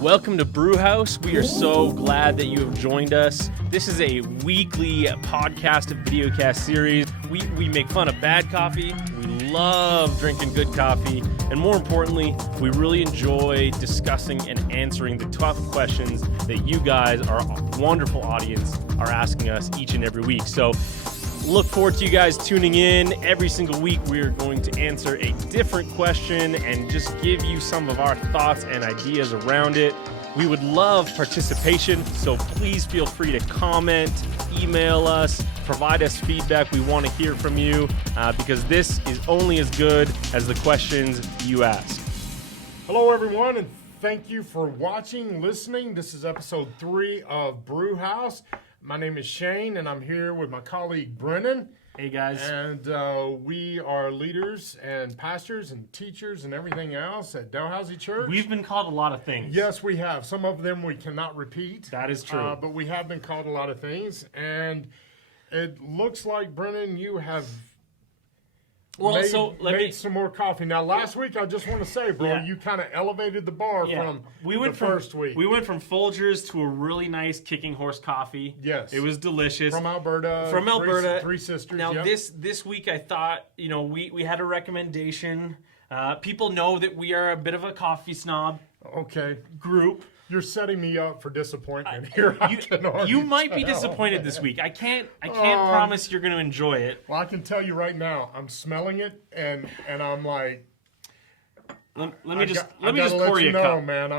Welcome to Brew House. We are so glad that you have joined us. This is a weekly podcast and videocast series. We make fun of bad coffee. We love drinking good coffee. And more importantly, we really enjoy discussing and answering the tough questions that you guys, our wonderful audience, are asking us each and every week. So look forward to you guys tuning in. Every single week, we are going to answer a different question and just give you some of our thoughts and ideas around it. We would love participation, so please feel free to comment, email us, provide us feedback. We want to hear from you because this is only as good as the questions you ask. Hello, everyone, and thank you for watching, listening. This is episode 3 of Brew House. My name is Shane, and I'm here with my colleague, Brennan. Hey, guys. And we are leaders and pastors and teachers and everything else at Dalhousie Church. We've been called a lot of things. Yes, we have. Some of them we cannot repeat. That is true. But we have been called a lot of things. And it looks like, Brennan, you have made some more coffee. Now, last week, I just want to say, bro, you kind of elevated the bar from the first week. We went from Folgers to a really nice Kicking Horse coffee. Yes. It was delicious. From Alberta. Three sisters. Now, this week, I thought, we had a recommendation. People know that we are a bit of a coffee snob group. You're setting me up for disappointment here. You might be disappointed this week. I can't promise you're going to enjoy it. Well, I can tell you right now, I'm smelling it, and I'm like, let me just pour you a cup, man.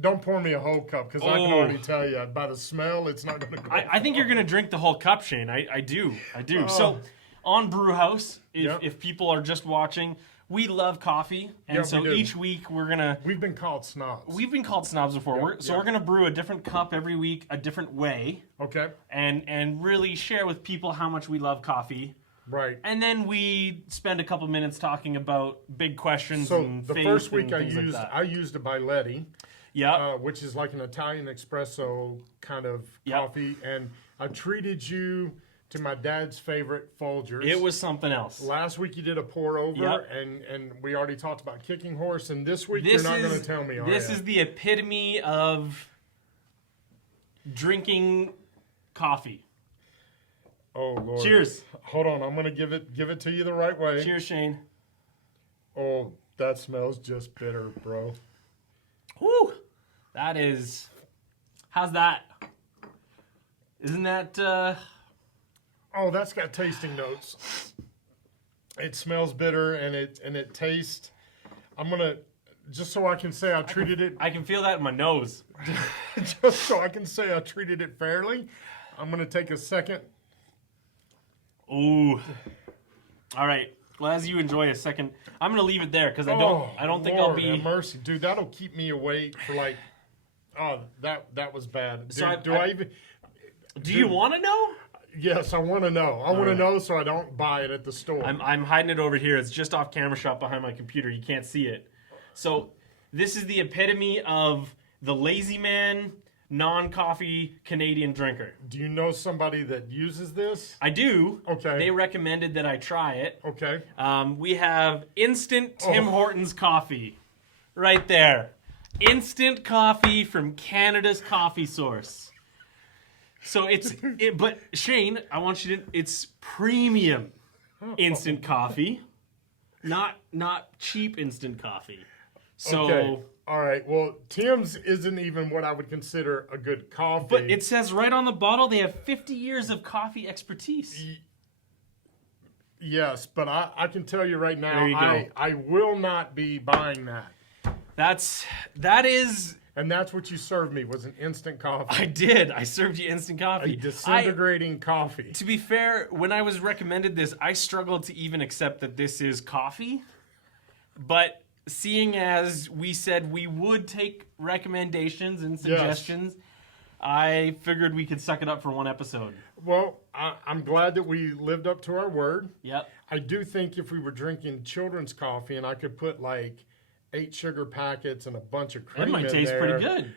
Don't pour me a whole cup because I can already tell you by the smell, it's not going to go. I think you're going to drink the whole cup, Shane. I do. So on Brew House, if people are just watching. We love coffee, and so each week We've been called snobs. We've been called snobs before. We're gonna brew a different cup every week, a different way. Okay. And really share with people how much we love coffee. Right. And then we spend a couple minutes talking about big questions. So and the faith first week and I things used a Biletti. Yeah. Which is like an Italian espresso kind of coffee, and I treated you to my dad's favorite Folgers. It was something else. Last week you did a pour over, and we already talked about Kicking Horse, and this week you're not going to tell me, are This is the epitome of drinking coffee. Oh, Lord. Cheers. Hold on, I'm going to give it to you the right way. Cheers, Shane. Oh, that smells just bitter, bro. Whew. How's that? Isn't that... Oh, that's got tasting notes. It smells bitter and it tastes. I'm gonna just so I can say I treated it. I can feel that in my nose. Just so I can say I treated it fairly. I'm gonna take a second. Ooh. All right. Well, as you enjoy a second, I'm gonna leave it there because I don't think I'll be. Have mercy, dude. That'll keep me awake for like. Oh, that was bad. Dude, so do you want to know? Yes, I want to know. I want to know so I don't buy it at the store. I'm hiding it over here. It's just off camera shot behind my computer. You can't see it. So this is the epitome of the lazy man, non-coffee Canadian drinker. Do you know somebody that uses this? I do. Okay. They recommended that I try it. Okay. We have instant Tim Hortons coffee right there. Instant coffee from Canada's coffee source. So but Shane, I want you to, it's premium instant coffee, not cheap instant coffee. So, okay. All right. Well, Tim's isn't even what I would consider a good coffee. But it says right on the bottle they have 50 years of coffee expertise. Yes, but I can tell you right now, there you go. I will not be buying that. That is. And that's what you served me, was an instant coffee. I did. I served you instant coffee. A disintegrating coffee. To be fair, when I was recommended this, I struggled to even accept that this is coffee. But seeing as we said we would take recommendations and suggestions, I figured we could suck it up for one episode. Well, I'm glad that we lived up to our word. Yep. I do think if we were drinking children's coffee and I could put like 8 sugar packets and a bunch of cream in there. That might taste pretty good.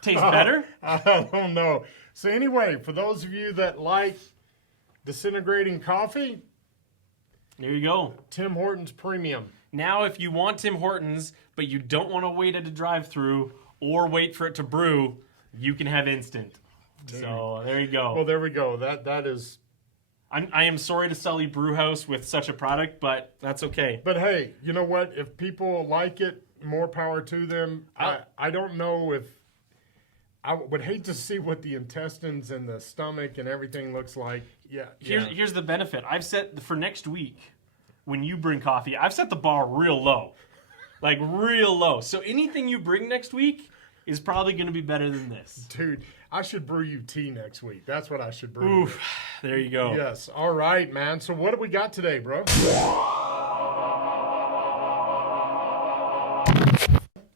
Tastes better? I don't know. So anyway, for those of you that like disintegrating coffee, there you go. Tim Hortons Premium. Now, if you want Tim Hortons, but you don't want to wait at a drive-thru or wait for it to brew, you can have instant. So there you go. Well, there we go. That is. I am sorry to sully Brew House with such a product, but that's okay. But hey, you know what? If people like it, more power to them. I don't know if I would hate to see what the intestines and the stomach and everything looks like. Yeah. Here's the benefit. I've set for next week when you bring coffee. I've set the bar real low, like real low. So anything you bring next week is probably going to be better than this. Dude, I should brew you tea next week. That's what I should brew. Oof, there you go. Yes. All right, man. So what do we got today, bro?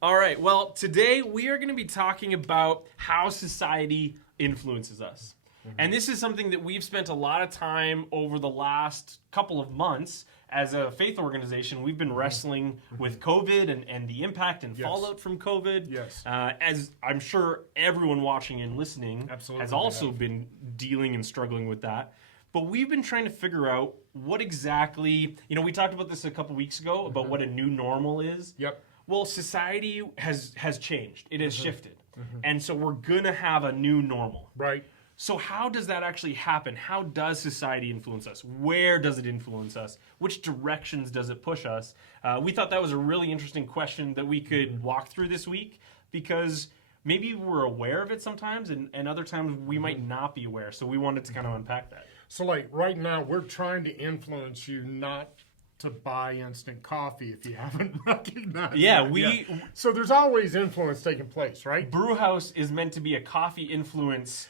All right. Well, today we are going to be talking about how society influences us. And this is something that we've spent a lot of time over the last couple of months as a faith organization. We've been wrestling with COVID and the impact and fallout from COVID. Yes. As I'm sure everyone watching and listening has also been dealing and struggling with that. But we've been trying to figure out what exactly, we talked about this a couple weeks ago about what a new normal is. Yep. Well, society has changed. It has shifted. And so we're going to have a new normal. Right. So how does that actually happen? How does society influence us? Where does it influence us? Which directions does it push us? We thought that was a really interesting question that we could walk through this week because maybe we're aware of it sometimes and other times we might not be aware. So we wanted to kind of unpack that. So like right now we're trying to influence you not to buy instant coffee if you haven't recognized Yeah, that. So there's always influence taking place, right? Brew House is meant to be a coffee influence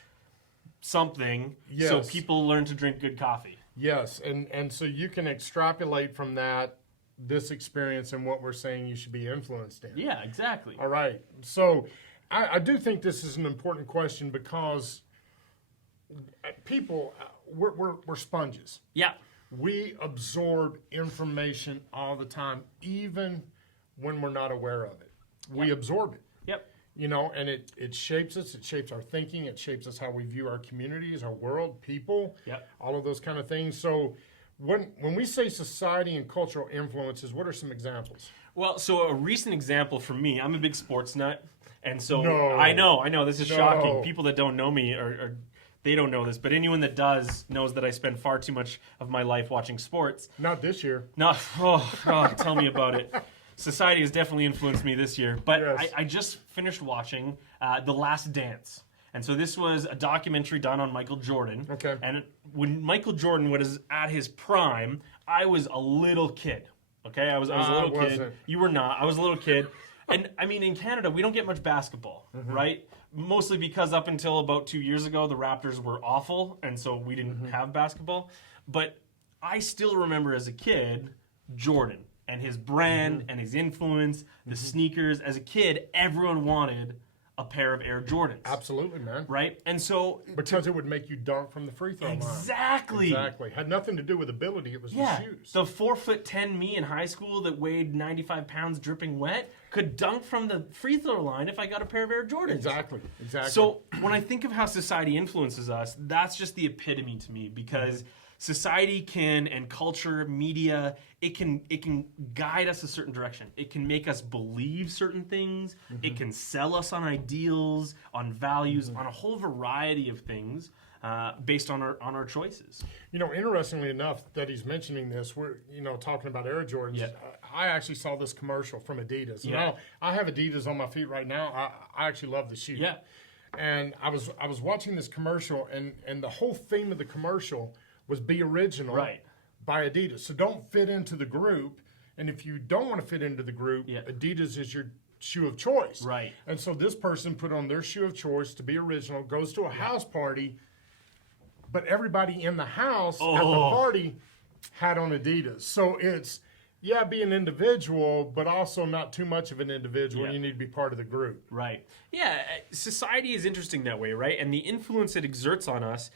something so people learn to drink good coffee. Yes, and so you can extrapolate from that this experience and what we're saying you should be influenced in. Yeah, exactly. All right. So I do think this is an important question because people, we're sponges. Yeah. We absorb information all the time, even when we're not aware of it. We absorb it. Yep. And it shapes us. It shapes our thinking. It shapes us how we view our communities, our world, people, all of those kind of things. So when we say society and cultural influences, what are some examples? Well, so a recent example for me, I'm a big sports nut. And so No. I know, this is shocking. People that don't know me they don't know this, but anyone that does knows that I spend far too much of my life watching sports. Not this year. No, oh God, tell me about it. Society has definitely influenced me this year. But I just finished watching The Last Dance. And so this was a documentary done on Michael Jordan. Okay. And when Michael Jordan was at his prime, I was a little kid. Okay? I was a little kid. Wasn't. You were not. I was a little kid. And I mean, in Canada, we don't get much basketball, right? Mostly because up until about 2 years ago, the Raptors were awful. And so we didn't have basketball. But I still remember as a kid, Jordan. And his brand and his influence, the sneakers. As a kid, everyone wanted a pair of Air Jordans. Absolutely, man. Right? And so... Because it would make you dunk from the free throw line. Exactly. Had nothing to do with ability. It was the shoes. The 4'10" me in high school that weighed 95 pounds dripping wet could dunk from the free throw line if I got a pair of Air Jordans. Exactly. So when I think of how society influences us, that's just the epitome to me because... Society can, and culture, media, it can guide us a certain direction. It can make us believe certain things. It can sell us on ideals, on values, on a whole variety of things based on our choices. Interestingly enough, that he's mentioning this, we're talking about Air Jordans. Yeah. I actually saw this commercial from Adidas. Yeah. I have Adidas on my feet right now. I actually love the shoe. Yeah. And I was watching this commercial, and the whole theme of the commercial was be original by Adidas. So don't fit into the group. And if you don't want to fit into the group, Adidas is your shoe of choice. Right. And so this person put on their shoe of choice to be original, goes to a house party, but everybody in the house at the party had on Adidas. So it's, be an individual, but also not too much of an individual. You need to be part of the group. Right. Yeah, society is interesting that way, right? And the influence it exerts on us,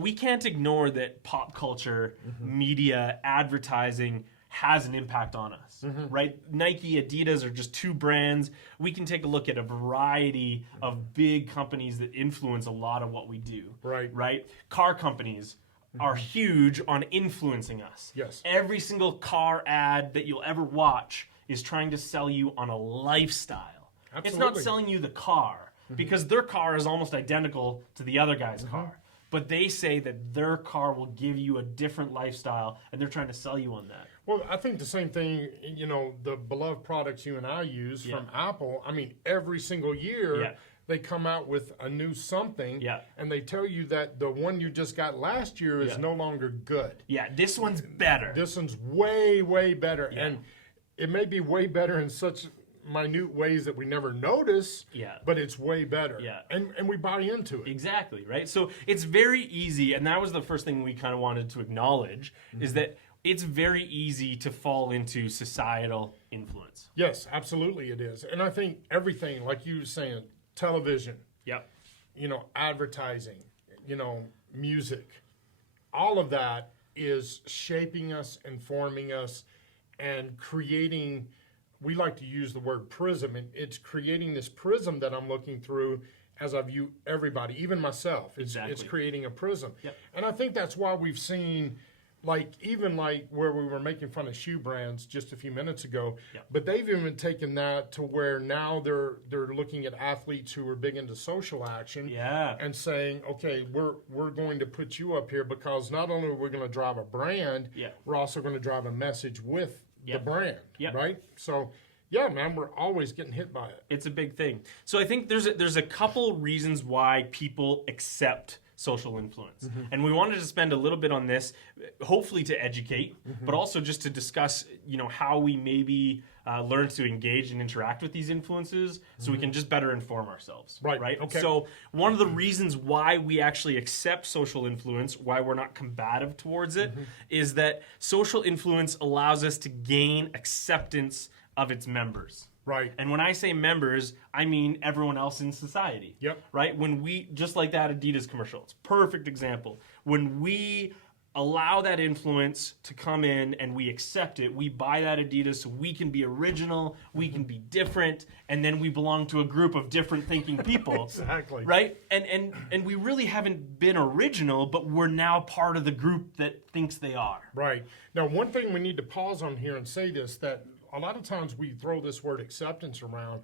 we can't ignore that pop culture, media, advertising has an impact on us, right? Nike, Adidas are just two brands. We can take a look at a variety of big companies that influence a lot of what we do. Right? Car companies are huge on influencing us. Yes. Every single car ad that you'll ever watch is trying to sell you on a lifestyle. Absolutely. It's not selling you the car, because their car is almost identical to the other guy's car. But they say that their car will give you a different lifestyle, and they're trying to sell you on that. Well, I think the same thing, you know, the beloved products you and I use from Apple, I mean, every single year they come out with a new something, and they tell you that the one you just got last year is no longer good. Yeah, this one's better. This one's way, way better. And it may be way better in such minute ways that we never notice, but it's way better. And we buy into it. Exactly, right? So it's very easy, and that was the first thing we kind of wanted to acknowledge, is that it's very easy to fall into societal influence. Yes, absolutely it is. And I think everything, like you were saying, television, you know, advertising, you know, music, all of that is shaping us, informing us, and creating, we like to use the word prism, and it's creating this prism that I'm looking through as I view everybody, even myself. It's creating a prism. And I think that's why we've seen, like, even like where we were making fun of shoe brands just a few minutes ago, but they've even taken that to where now they're looking at athletes who are big into social action and saying, okay, we're going to put you up here because not only are we going to drive a brand, we're also going to drive a message with the brand, right? So, yeah, man, we're always getting hit by it. It's a big thing. So I think there's a couple reasons why people accept social influence. And we wanted to spend a little bit on this, hopefully to educate, but also just to discuss, you know, how we maybe learn to engage and interact with these influences so we can just better inform ourselves. Right? Okay. So one of the reasons why we actually accept social influence, why we're not combative towards it, is that social influence allows us to gain acceptance of its members. Right. And when I say members, I mean everyone else in society. Right? When we, just like that Adidas commercial, it's a perfect example. When we allow that influence to come in and we accept it, we buy that Adidas so we can be original, we can be different, and then we belong to a group of different thinking people. Exactly. Right? And we really haven't been original, but we're now part of the group that thinks they are. Right. Now, one thing we need to pause on here and say this, that a lot of times we throw this word acceptance around,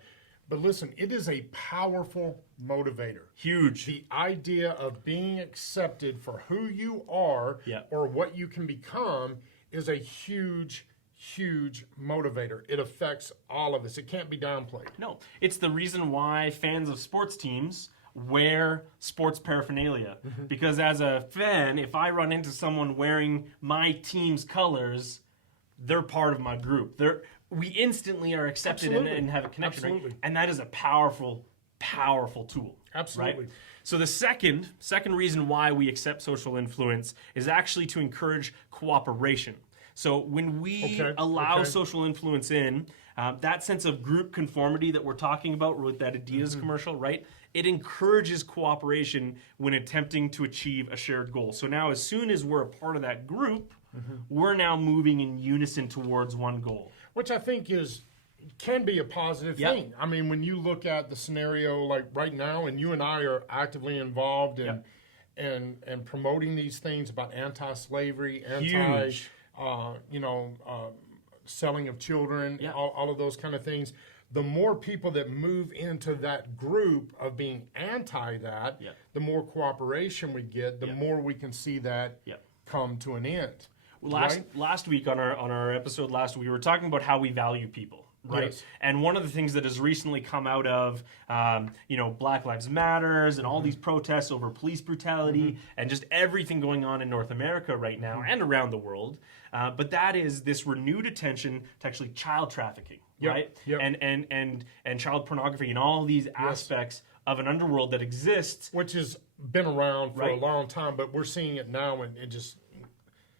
but listen, it is a powerful motivator. Huge. The idea of being accepted for who you are or what you can become is a huge, huge motivator. It affects all of us. It can't be downplayed. No, it's the reason why fans of sports teams wear sports paraphernalia. Because as a fan, if I run into someone wearing my team's colors, they're part of my group. We instantly are accepted and have a connection. Right? And that is a powerful, powerful tool. Absolutely. Right? So the second reason why we accept social influence is actually to encourage cooperation. So when we allow social influence in, that sense of group conformity that we're talking about with that Adidas commercial, right? It encourages cooperation when attempting to achieve a shared goal. So now as soon as we're a part of that group, we're now moving in unison towards one goal. Which I think can be a positive thing. I mean, when you look at the scenario like right now, and you and I are actively involved in and promoting these things about anti-slavery, selling of children, all of those kind of things. The more people that move into that group of being anti that, the more cooperation we get, the more we can see that come to an end. Last week on our episode we were talking about how we value people, right? Yes. And one of the things that has recently come out of Black Lives Matters and all these protests over police brutality and just everything going on in North America right now and around the world, but that is this renewed attention to actually child trafficking, right? And child pornography and all these aspects of an underworld that exists, which has been around for a long time, but we're seeing it now, and it just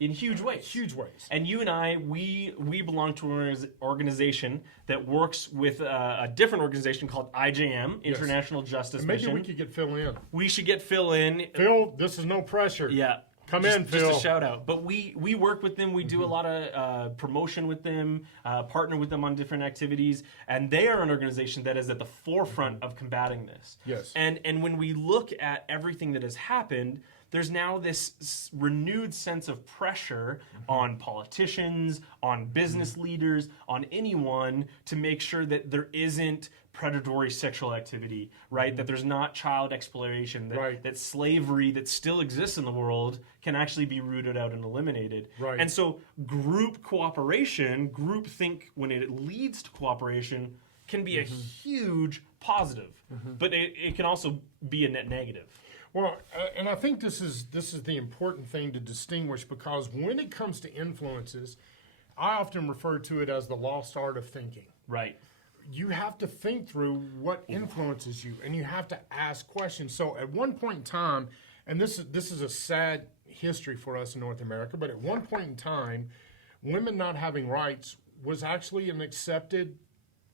in huge ways. Huge ways. And you and I, we belong to an organization that works with a different organization called IJM, International Justice Mission. Maybe we could get Phil in. We should get Phil in. Phil, this is no pressure. Yeah. Come in, Phil. Just a shout out. But we work with them. We do a lot of promotion with them, partner with them on different activities. And they are an organization that is at the forefront of combating this. Yes. And when we look at everything that has happened, there's now this renewed sense of pressure on politicians, on business leaders, on anyone to make sure that there isn't predatory sexual activity, right? That there's not child exploitation, that slavery that still exists in the world can actually be rooted out and eliminated. Right. And so group cooperation, group think, when it leads to cooperation, can be a huge positive, but it can also be a net negative. Well, and I think this is the important thing to distinguish, because when it comes to influences, I often refer to it as the lost art of thinking. Right. You have to think through what influences you, and you have to ask questions. So at one point in time, and this is a sad history for us in North America, but at one point in time, women not having rights was actually an accepted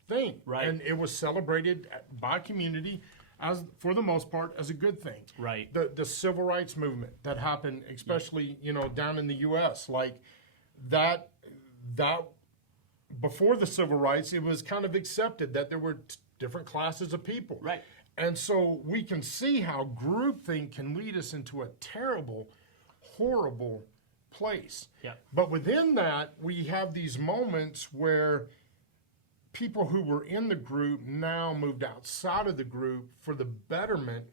thing. Right. And it was celebrated by community as, for the most part, as a good thing. Right. The civil rights movement that happened, especially, down in the US, like that before the civil rights, it was kind of accepted that there were different classes of people. Right. And so we can see how groupthink can lead us into a terrible, horrible place. Yeah. But within that, we have these moments where people who were in the group now moved outside of the group for the betterment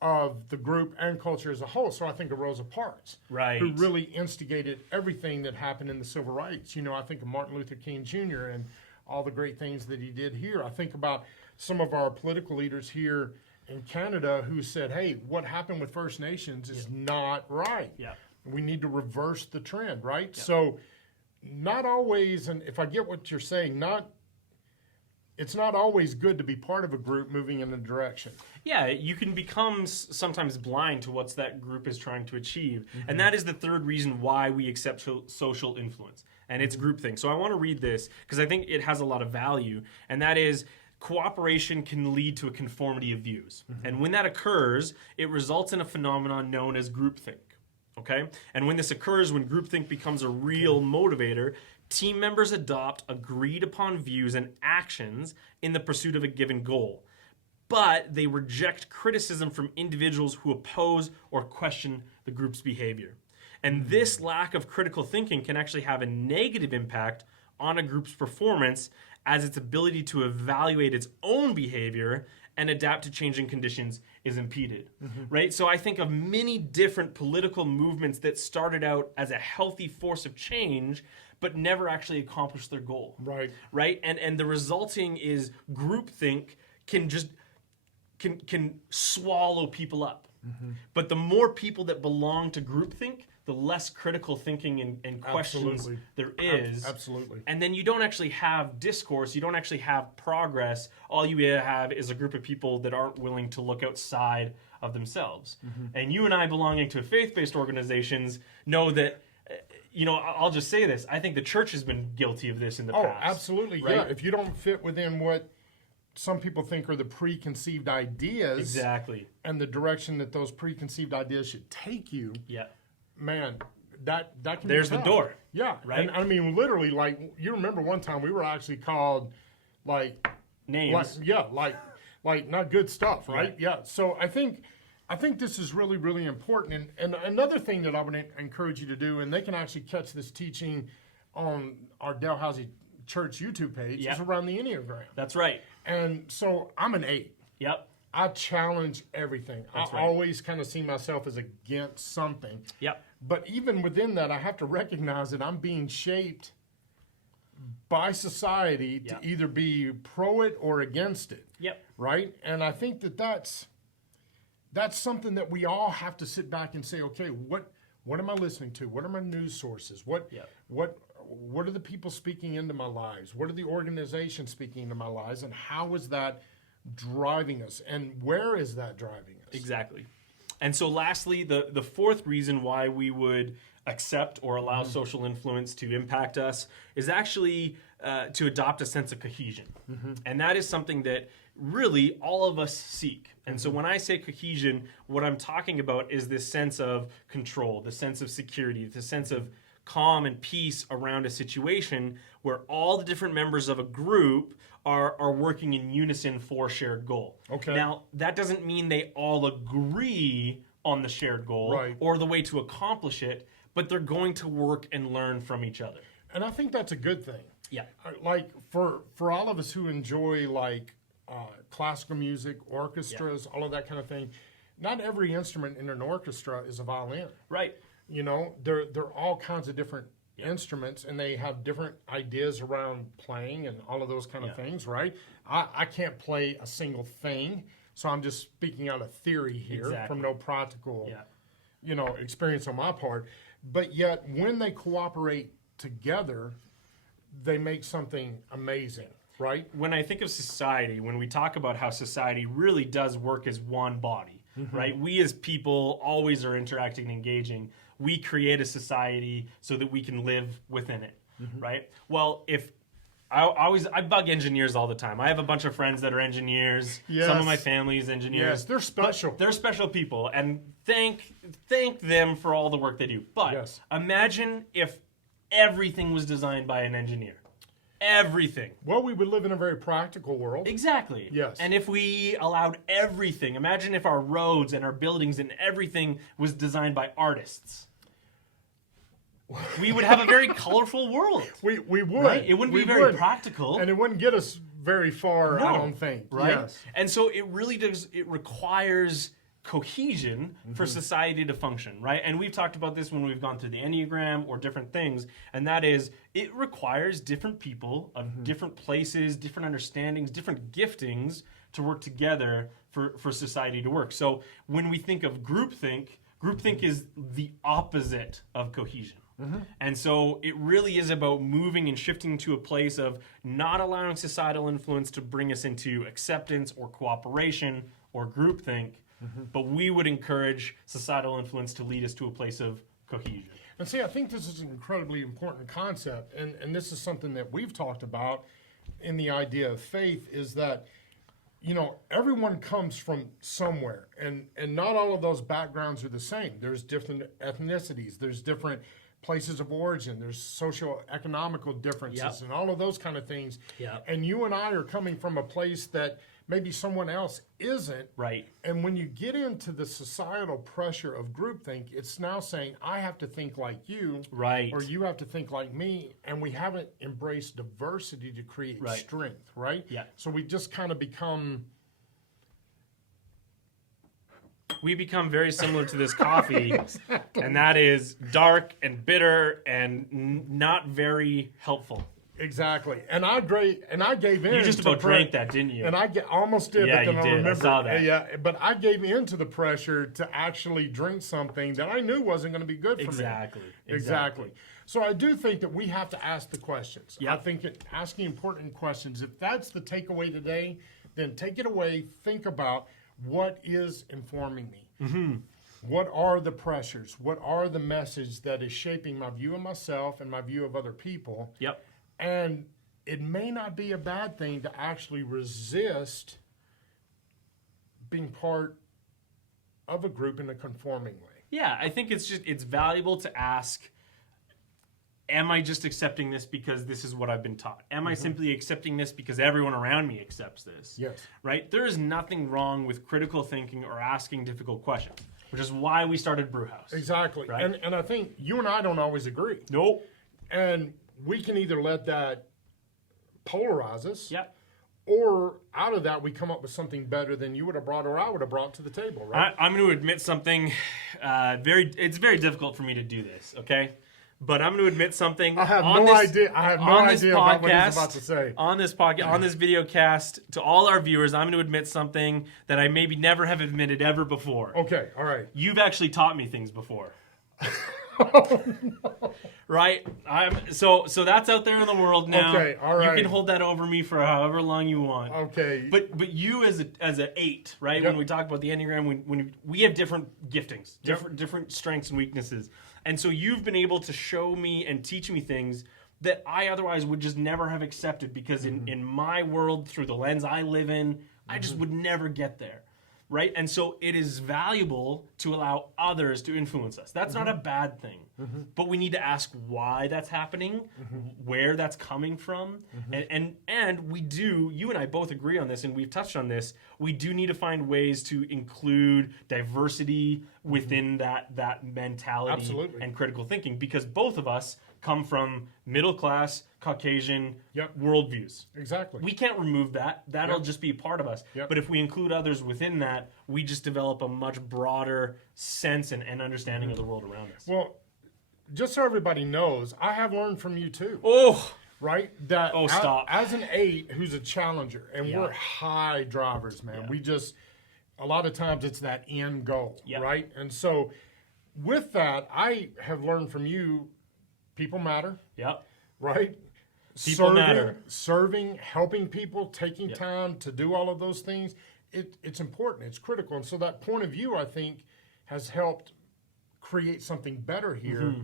of the group and culture as a whole. So I think of Rosa Parks, right, who really instigated everything that happened in the civil rights. I think of Martin Luther King Jr. and all the great things that he did here. I think about some of our political leaders here in Canada who said, hey, what happened with First Nations is not right. Yeah. We need to reverse the trend, right? Yeah. So not always, and if I get what you're saying, it's not always good to be part of a group moving in a direction. Yeah, you can become sometimes blind to what that group is trying to achieve. And that is the third reason why we accept social influence. And it's groupthink. So I want to read this because I think it has a lot of value. And that is, cooperation can lead to a conformity of views. And when that occurs, it results in a phenomenon known as groupthink. Okay? And when this occurs, when groupthink becomes a real motivator, team members adopt agreed upon views and actions in the pursuit of a given goal. But they reject criticism from individuals who oppose or question the group's behavior. And this lack of critical thinking can actually have a negative impact on a group's performance, as its ability to evaluate its own behavior and adapt to changing conditions is impeded, right? So I think of many different political movements that started out as a healthy force of change, but never actually accomplished their goal. Right? And the resulting is groupthink can swallow people up. But the more people that belong to groupthink, the less critical thinking and questions there is. Absolutely. And then you don't actually have discourse, you don't actually have progress. All you have is a group of people that aren't willing to look outside of themselves. And you and I, belonging to faith-based organizations, know that, I'll just say this, I think the church has been guilty of this in the past. Oh, absolutely, right? Yeah. If you don't fit within what some people think are the preconceived ideas, exactly, and the direction that those preconceived ideas should take you, man, that can there's be tough. The door. Yeah, right. And I mean, literally, like, you remember one time we were actually called like names, like not good stuff, right? Yeah. So I think this is really, really important. And another thing that I would encourage you to do, and they can actually catch this teaching on our Dalhousie Church YouTube page, is around the Enneagram. That's right. And so I'm an 8. Yep. I challenge everything. That's I always kind of see myself as against something. Yep. But even within that, I have to recognize that I'm being shaped by society to either be pro it or against it. Yep. Right? And I think that's something that we all have to sit back and say, okay, what am I listening to? What are my news sources? What are the people speaking into my lives? What are the organizations speaking into my lives? And how is that driving us? And where is that driving us? Exactly. And so lastly, the fourth reason why we would accept or allow social influence to impact us is actually to adopt a sense of cohesion. And that is something that really all of us seek. And so when I say cohesion, what I'm talking about is this sense of control, the sense of security, the sense of calm and peace around a situation where all the different members of a group are working in unison for a shared goal. Okay. Now, that doesn't mean they all agree on the shared goal Right. or the way to accomplish it, but they're going to work and learn from each other. And I think that's a good thing. Yeah. Like for all of us who enjoy like classical music, orchestras, all of that kind of thing, not every instrument in an orchestra is a violin. Right. You know, they're all kinds of different instruments, and they have different ideas around playing and all of those kind of things, right? I can't play a single thing, so I'm just speaking out of theory here from no practical, you know, experience on my part. But yet, when they cooperate together, they make something amazing, right? When I think of society, when we talk about how society really does work as one body, right? We as people always are interacting and engaging. We create a society so that we can live within it, right? Well, if I bug engineers all the time. I have a bunch of friends that are engineers. Yes. Some of my family is engineers. Yes, they're special. They're special people, and thank them for all the work they do. But imagine if everything was designed by an engineer. Everything. Well, we would live in a very practical world. Exactly. Yes. And if we allowed everything, imagine if our roads and our buildings and everything was designed by artists. We would have a very colorful world. We would. Right? It wouldn't be very practical. And it wouldn't get us very far, I don't think. Right? Yes. And so it really does, it requires cohesion for society to function, right? And we've talked about this when we've gone through the Enneagram or different things, and that is, it requires different people of different places, different understandings, different giftings to work together for society to work. So when we think of groupthink is the opposite of cohesion. And so it really is about moving and shifting to a place of not allowing societal influence to bring us into acceptance or cooperation or groupthink, but we would encourage societal influence to lead us to a place of cohesion. And see, I think this is an incredibly important concept, and this is something that we've talked about in the idea of faith, is that, you know, everyone comes from somewhere, and not all of those backgrounds are the same. There's different ethnicities, there's different places of origin, there's socio-economical differences and all of those kind of things. And you and I are coming from a place that maybe someone else isn't. Right. And when you get into the societal pressure of groupthink, it's now saying, I have to think like you. Right. Or you have to think like me. And we haven't embraced diversity to create strength, right? Yeah. So we just kind of become... We become very similar to this coffee, and that is dark and bitter and not very helpful. Exactly. And I gave in. You just about drank that, didn't you? And I almost did, Yeah, but then you I did. I remembered. saw that. Yeah, but I gave in to the pressure to actually drink something that I knew wasn't going to be good for me. Exactly. So I do think that we have to ask the questions. I think asking important questions, if that's the takeaway today, then take it away, think about what is informing me. What are the pressures? What are the message that is shaping my view of myself and my view of other people? And it may not be a bad thing to actually resist being part of a group in a conforming way. Yeah, I think it's valuable to ask, am I just accepting this because this is what I've been taught? Am I simply accepting this because everyone around me accepts this? Yes. Right? There is nothing wrong with critical thinking or asking difficult questions, which is why we started Brew House. Exactly. Right? And I think you and I don't always agree. Nope. And we can either let that polarize us, or out of that we come up with something better than you would have brought or I would have brought to the table, right? I'm going to admit something. It's very difficult for me to do this, okay? But I'm going to admit something. I have no idea about what he's about to say. On this podcast, on this video cast, to all our viewers, I'm going to admit something that I maybe never have admitted ever before. Okay, all right. You've actually taught me things before. Right? So that's out there in the world now. Okay, all right. You can hold that over me for however long you want. Okay. But you as an 8, right? When we talk about the Enneagram, when we have different giftings, different strengths and weaknesses. And so you've been able to show me and teach me things that I otherwise would just never have accepted because in my world, through the lens I live in, I just would never get there. right? And so it is valuable to allow others to influence us. That's not a bad thing, but we need to ask why that's happening, where that's coming from, and we do. You and I both agree on this, and we've touched on this. We do need to find ways to include diversity within that mentality Absolutely. and critical thinking, because both of us come from middle class Caucasian Yep. worldviews. Exactly. We can't remove that. That'll Yep. just be a part of us. Yep. But if we include others within that, we just develop a much broader sense and understanding of the world around us. Well, just so everybody knows, I have learned from you too. Oh, Right? That stop. As an 8 who's a challenger, and Yeah. we're high drivers, man. Yeah. We just, a lot of times it's that end goal, Yeah. right? And so with that, I have learned from you, people matter, yep. right? People matter. Serving, helping people, taking Yep. time to do all of those things. It's important, it's critical. And so that point of view, I think, has helped create something better here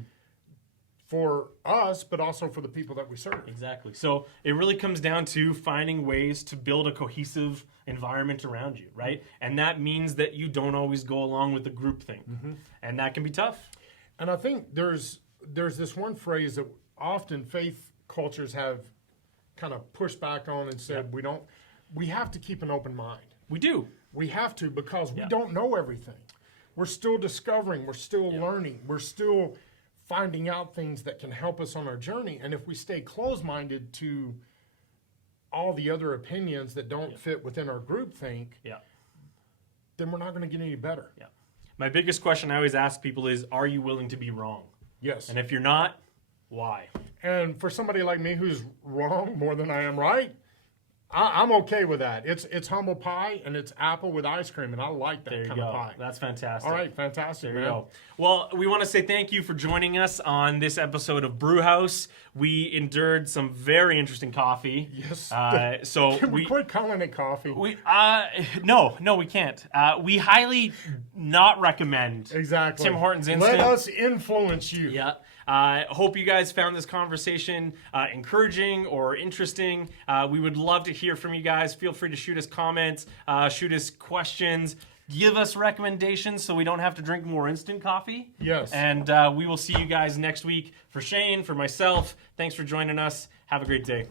for us, but also for the people that we serve. Exactly. So it really comes down to finding ways to build a cohesive environment around you, right? And that means that you don't always go along with the group thing. And that can be tough. And I think there's this one phrase that often faith cultures have kind of pushed back on and said, we have to keep an open mind. We do. We have to, because we Yeah. don't know everything. We're still discovering, we're still learning, we're still finding out things that can help us on our journey. And if we stay closed-minded to all the other opinions that don't fit within our groupthink, Yeah. then we're not going to get any better. Yeah. My biggest question I always ask people is, are you willing to be wrong? Yes. And if you're not, why? And for somebody like me who's wrong more than I am right, I'm okay with that. It's humble pie and it's apple with ice cream, and I like that There you kind go. of pie. That's fantastic. All right, fantastic, There you man. go. Well, we want to say thank you for joining us on this episode of Brew House. We endured some very interesting coffee. Yes. So Can we quit calling it coffee? No, we can't. We highly not recommend Exactly. Tim Hortons Instant. Let us influence you. Yeah. Hope you guys found this conversation encouraging or interesting. We would love to hear from you guys. Feel free to shoot us comments, shoot us questions, give us recommendations so we don't have to drink more instant coffee. Yes. And we will see you guys next week. For Shane, for myself, thanks for joining us. Have a great day.